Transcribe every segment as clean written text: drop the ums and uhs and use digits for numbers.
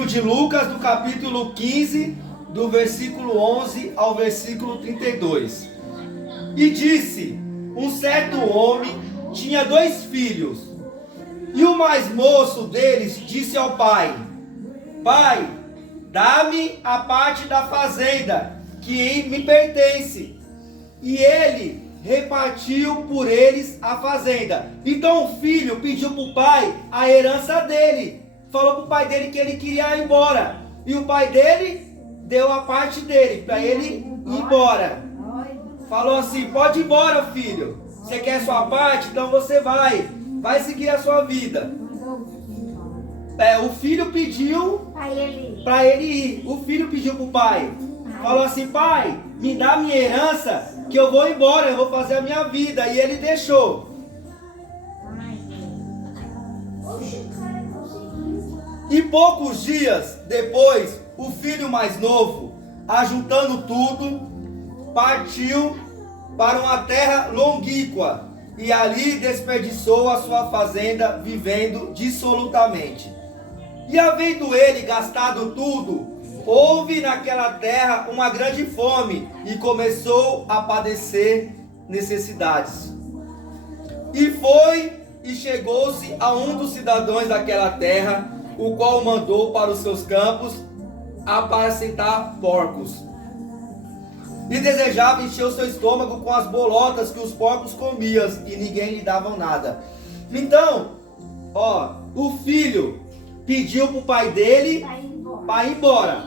livro de Lucas, do capítulo 15, do versículo 11 ao versículo 32. E disse: um certo homem tinha 2 filhos, e o mais moço deles disse ao pai: Pai, dá-me a parte da fazenda que me pertence. E ele repartiu por eles a fazenda. Então o filho pediu para o pai a herança dele. Falou para o pai dele que ele queria ir embora. E o pai dele deu a parte dele para ele ir embora. Falou assim: pode ir embora, filho. Você quer sua parte? Então você vai. Vai seguir a sua vida. O filho pediu para ele ir. O filho pediu para o pai. Falou assim: pai, me dá minha herança que eu vou embora, eu vou fazer a minha vida. E ele deixou. E poucos dias depois, o filho mais novo, ajuntando tudo, partiu para uma terra longínqua e ali desperdiçou a sua fazenda, vivendo dissolutamente. E havendo ele gastado tudo, houve naquela terra uma grande fome e começou a padecer necessidades. E foi e chegou-se a um dos cidadãos daquela terra, o qual mandou para os seus campos apacentar porcos. E desejava encher o seu estômago com as bolotas que os porcos comiam, e ninguém lhe dava nada. Então, o filho pediu para o pai dele para ir embora.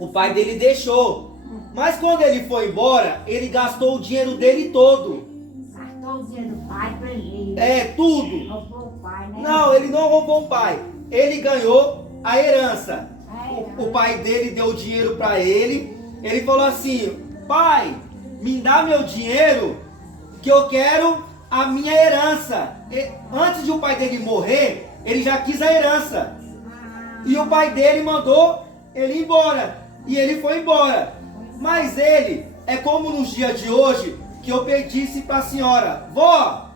O pai dele deixou. Mas quando ele foi embora, ele gastou o dinheiro dele todo. Gastou o dinheiro do pai para ele. Tudo. Roubou o pai, né? Não, ele não roubou o pai. Ele ganhou a herança. O pai dele deu o dinheiro para ele. Ele falou assim: pai, me dá meu dinheiro que eu quero a minha herança. Antes de o pai dele morrer, ele já quis a herança. E o pai dele mandou ele ir embora. E ele foi embora. Mas ele, é como nos dias de hoje, que eu pedisse para a senhora: vó,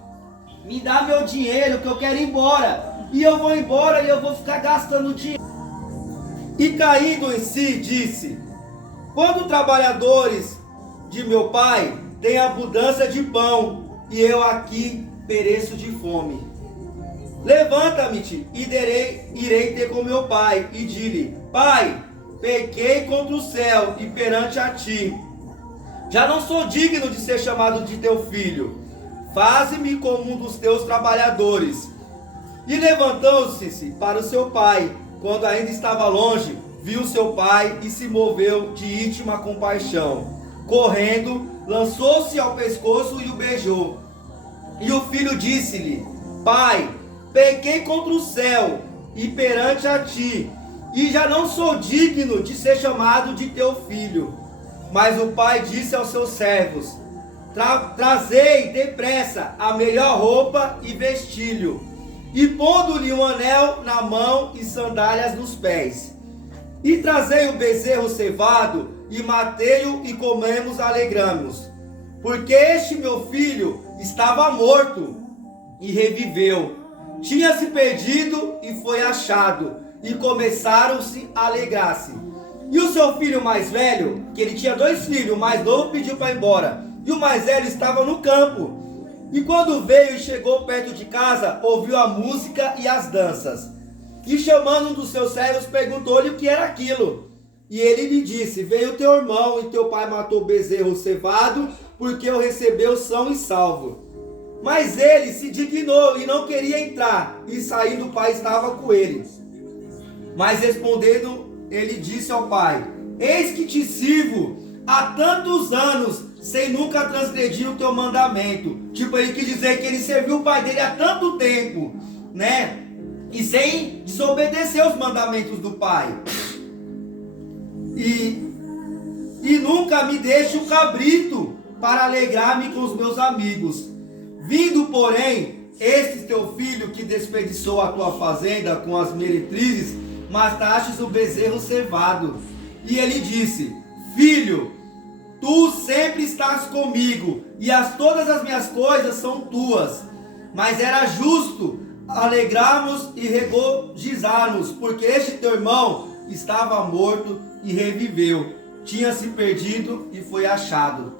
me dá meu dinheiro que eu quero ir embora. E eu vou embora e eu vou ficar gastando dinheiro. E caindo em si, disse: quando trabalhadores de meu pai têm abundância de pão, e eu aqui pereço de fome. Levanta-me-te e irei ter com meu pai, e dize-lhe: pai, pequei contra o céu e perante a ti. Já não sou digno de ser chamado de teu filho. Faze-me como um dos teus trabalhadores. E levantou-se para o seu pai. Quando ainda estava longe, viu seu pai e se moveu de íntima compaixão. Correndo, lançou-se ao pescoço e o beijou. E o filho disse-lhe: pai, pequei contra o céu e perante a ti, e já não sou digno de ser chamado de teu filho. Mas o pai disse aos seus servos: trazei depressa a melhor roupa e vestilho, e pondo-lhe um anel na mão e sandálias nos pés. E trazei o bezerro cevado, e matei-o, e comemos, alegramos. Porque este meu filho estava morto, e reviveu. Tinha-se perdido, e foi achado. E começaram-se a alegrar-se. E o seu filho mais velho, que ele tinha 2 filhos, o mais novo pediu para ir embora, e o mais velho estava no campo. E quando veio e chegou perto de casa, ouviu a música e as danças. E chamando um dos seus servos, perguntou-lhe o que era aquilo. E ele lhe disse: veio teu irmão, e teu pai matou o bezerro cevado, porque o recebeu são e salvo. Mas ele se dignou e não queria entrar, e saindo o pai estava com ele. Mas respondendo, ele disse ao pai: eis que te sirvo há tantos anos, sem nunca transgredir o teu mandamento. Tipo, ele quis dizer que ele serviu o pai dele há tanto tempo, né? E sem desobedecer os mandamentos do pai. E nunca me deixe um cabrito para alegrar-me com os meus amigos. Vindo, porém, este teu filho que desperdiçou a tua fazenda com as meretrizes, matastes o bezerro cevado. E ele disse: filho, tu sempre estás comigo, e todas as minhas coisas são tuas. Mas era justo alegrarmos e regozijarmos, porque este teu irmão estava morto e reviveu, tinha se perdido e foi achado.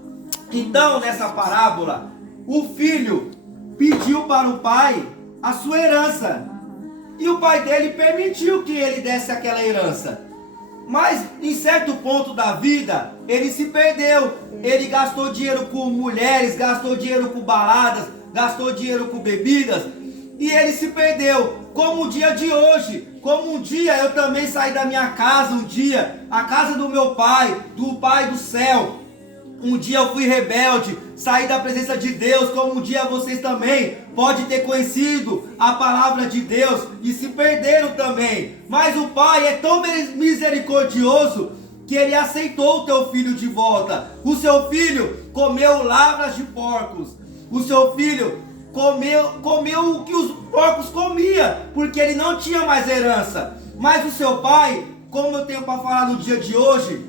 Então, nessa parábola, o filho pediu para o pai a sua herança, e o pai dele permitiu que ele desse aquela herança. Mas em certo ponto da vida, ele se perdeu. Ele gastou dinheiro com mulheres, gastou dinheiro com baladas, gastou dinheiro com bebidas, e ele se perdeu. Como o dia de hoje, como um dia eu também saí da minha casa, um dia, a casa do meu pai, do Pai do céu. Um dia eu fui rebelde, saí da presença de Deus, como um dia vocês também podem ter conhecido a palavra de Deus e se perderam também. Mas o Pai é tão misericordioso que Ele aceitou o teu filho de volta. O seu filho comeu lavras de porcos. O seu filho comeu o que os porcos comiam, porque ele não tinha mais herança. Mas o seu pai, como eu tenho para falar no dia de hoje,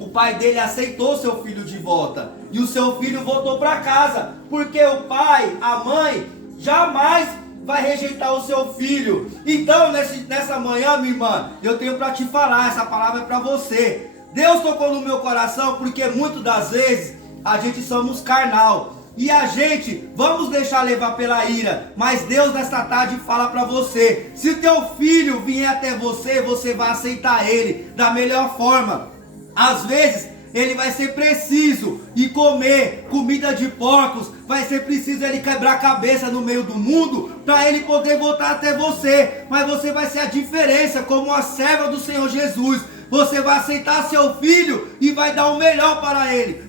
o pai dele aceitou seu filho de volta. E o seu filho voltou para casa. Porque o pai, a mãe, jamais vai rejeitar o seu filho. Então, nessa manhã, minha irmã, eu tenho para te falar, essa palavra é para você. Deus tocou no meu coração, porque muitas das vezes a gente somos carnal. E a gente, vamos deixar levar pela ira. Mas Deus nesta tarde fala para você. Se o teu filho vier até você, você vai aceitar ele da melhor forma. Às vezes, ele vai ser preciso e comer comida de porcos. Vai ser preciso ele quebrar a cabeça no meio do mundo para ele poder voltar até você. Mas você vai ser a diferença como a serva do Senhor Jesus. Você vai aceitar seu filho e vai dar o melhor para ele.